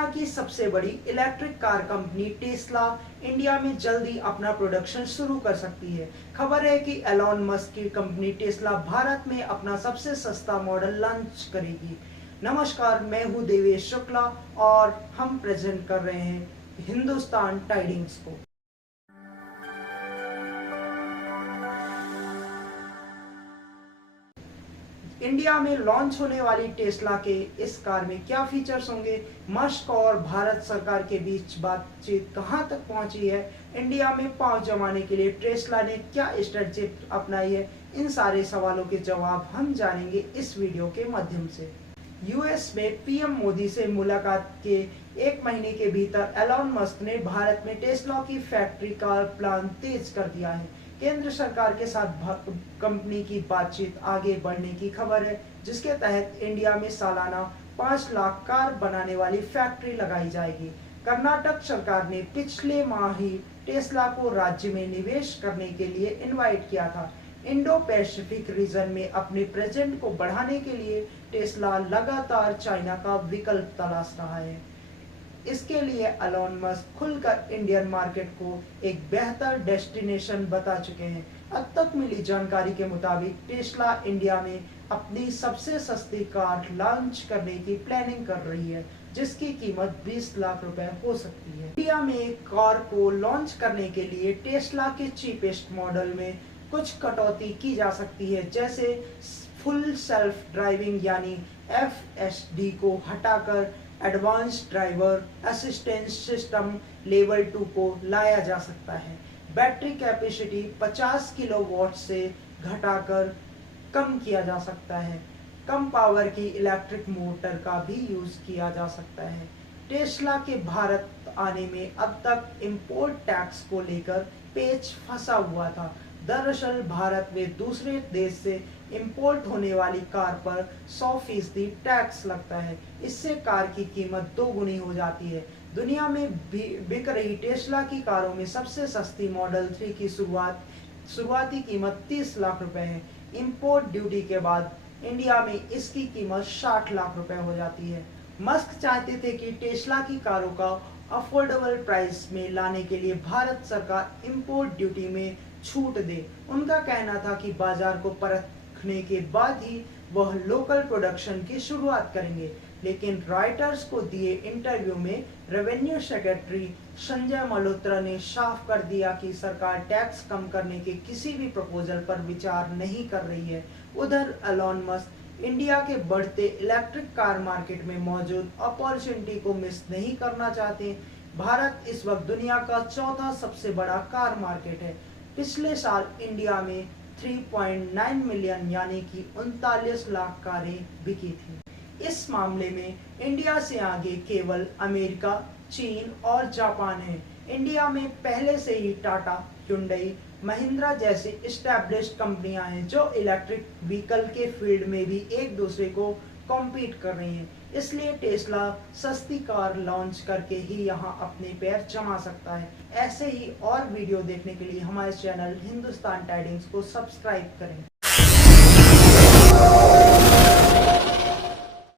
दुनिया की सबसे बड़ी electric car company Tesla India में जल्दी अपना प्रोडक्शन शुरू कर सकती है। खबर है कि एलॉन मस्क की कंपनी टेस्ला भारत में अपना सबसे सस्ता मॉडल लॉन्च करेगी। नमस्कार, मैं हूं देवेश शुक्ला और हम प्रेजेंट कर रहे हैं हिंदुस्तान टाइडिंग्स को। इंडिया में लॉन्च होने वाली टेस्ला के इस कार में क्या फीचर्स होंगे, मस्क और भारत सरकार के बीच बातचीत कहां तक पहुंची है, इंडिया में पांव जमाने के लिए टेस्ला ने क्या स्ट्रेटजी अपनाई है, इन सारे सवालों के जवाब हम जानेंगे इस वीडियो के माध्यम से। यूएस में पीएम मोदी से मुलाकात के एक महीने के भीतर एलॉन मस्क ने भारत में टेस्ला की फैक्ट्री का प्लान तेज कर दिया है। केंद्र सरकार के साथ कंपनी की बातचीत आगे बढ़ने की खबर है, जिसके तहत इंडिया में सालाना 5 लाख कार बनाने वाली फैक्ट्री लगाई जाएगी। कर्नाटक सरकार ने पिछले माह ही टेस्ला को राज्य में निवेश करने के लिए इनवाइट किया था। इंडो पैसिफिक रीजन में अपने प्रेजेंट को बढ़ाने के लिए टेस्ला लगातार चाइना का विकल्प तलाश रहा है। इसके लिए एलॉन मस्क खुलकर इंडियन मार्केट को एक बेहतर डेस्टिनेशन बता चुके हैं। अब तक मिली जानकारी के मुताबिक टेस्ला इंडिया में अपनी सबसे सस्ती कार लॉन्च करने की प्लानिंग कर रही है, जिसकी कीमत 20 लाख रुपए हो सकती है। इंडिया में कार को लॉन्च करने के लिए टेस्ला के चीपेस्ट मॉडल में कुछ कटौती की जा सकती है, जैसे फुल सेल्फ ड्राइविंग यानी FSD को हटाकर advance driver assistance system level 2 को लाया जा सकता है। बैटरी कैपेसिटी 50 किलोवाट से घटाकर कम किया जा सकता है। कम पावर की इलेक्ट्रिक मोटर का भी यूज किया जा सकता है। टेस्ला के भारत आने में अब तक इंपोर्ट टैक्स को लेकर पेच फंसा हुआ था। दरअसल भारत में दूसरे देश से इंपोर्ट होने वाली कार पर 100% टैक्स लगता है। इससे कार की कीमत 2 गुनी हो जाती है। दुनिया में बिक रही टेस्ला की कारों में सबसे सस्ती मॉडल 3 की शुरुआती कीमत 30 लाख रुपए है। इंपोर्ट ड्यूटी के बाद इंडिया में इसकी कीमत 60 लाख रुपए हो जाती है। मस्क चाहते थे कि टेस्ला की कारों का अफोर्डेबल प्राइस में लाने के लिए भारत सरकार इंपोर्ट ड्यूटी में छूट दे। उनका कहना था कि बाजार को परखने के बाद ही वह लोकल प्रोडक्शन की शुरुआत करेंगे, लेकिन रॉयटर्स को दिए इंटरव्यू में रेवेन्यू सेक्रेटरी संजय मल्होत्रा ने साफ कर दिया कि सरकार टैक्स कम करने के किसी भी प्रपोजल पर विचार नहीं कर रही है। उधर एलॉन मस्क इंडिया के बढ़ते इलेक्ट्रिक कार मार्केट में मौजूद अपॉर्चुनिटी को मिस नहीं करना चाहते। भारत इस वक्त दुनिया का चौथा सबसे बड़ा कार मार्केट है। पिछले साल इंडिया में 3.9 मिलियन यानी कि 39 लाख कारें बिकी थी। इस मामले में इंडिया से आगे केवल अमेरिका, चीन और जापान है। इंडिया में पहले से ही टाटा, हुंडई, महिंद्रा जैसी एस्टैब्लिश्ड कंपनियां हैं जो इलेक्ट्रिक व्हीकल के फील्ड में भी एक दूसरे को कॉम्पीट कर रही हैं। इसलिए टेस्ला सस्ती कार लॉन्च करके ही यहां अपने पैर जमा सकता है। ऐसे ही और वीडियो देखने के लिए हमारे चैनल हिंदुस्तान टाइडिंग्स को सब्सक्राइब करें।